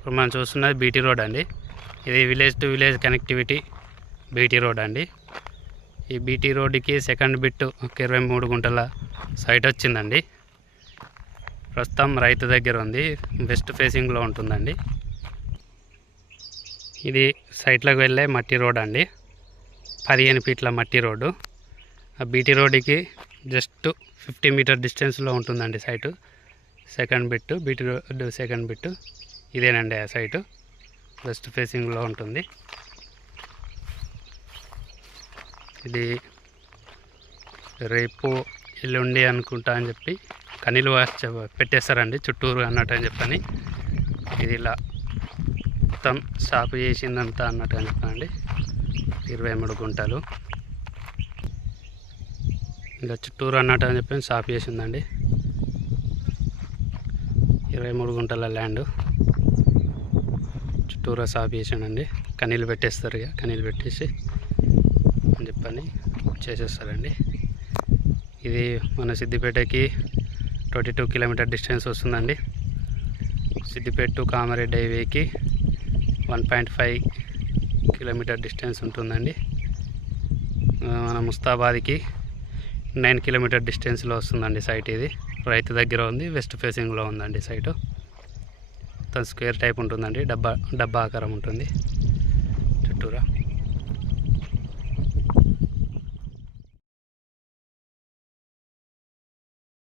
ఇప్పుడు మనం చూస్తున్నది బీటీ రోడ్ అండి. ఇది village to village connectivity BT road అండి. ఈ బీటీ రోడ్డుకి సెకండ్ బిట్ ఒక 23 గుంటల సైట్ వచ్చిందండి. ప్రస్తుతం రైతు దగ్గర ఉంది, వెస్ట్ ఫేసింగ్లో ఉంటుందండి. ఇది సైట్లోకి వెళ్ళే మట్టి రోడ్ అండి, 15 ఫీట్ల మట్టి రోడ్డు. ఆ బీటీ రోడ్డుకి జస్ట్ 50 మీటర్ డిస్టెన్స్లో ఉంటుందండి site. Second bit BT road second bit ఇదేనండి. ఆ సైటు వెస్ట్ ఫేసింగ్లో ఉంటుంది. ఇది రేపు ఎల్లుండి అనుకుంటా అని చెప్పి కనీలు పెట్టేస్తారండి చుట్టూరు అన్నట్టు అని చెప్పని. ఇది ఇలా మొత్తం సాపు చేసిందంతా అన్నట్టు అని చెప్పండి. 23 గుంటలు ఇలా చుట్టూరు అన్నట్టు అని చెప్పి సాపు చేసిందండి. 23 గుంటల ల్యాండ్ చుట్టూరా సాపు చేసానండి. కనీలు పెట్టేస్తారు, ఇక కనీలు పెట్టేసి అని చెప్పని చేసేస్తారండి. ఇది మన సిద్దిపేటకి 22 కిలోమీటర్ డిస్టెన్స్ వస్తుందండి. సిద్దిపేట టు కామారెడ్డి హైవేకి 1.5 కిలోమీటర్ డిస్టెన్స్ ఉంటుందండి. మన ముస్తాబాద్కి 9 కిలోమీటర్ డిస్టెన్స్లో వస్తుందండి సైట్. ఇది రైతు దగ్గర ఉంది, వెస్ట్ ఫేసింగ్లో ఉందండి సైటు. మొత్తం స్క్వేర్ టైప్ ఉంటుందండి, డబ్బా ఆకారం ఉంటుంది చుట్టూరా.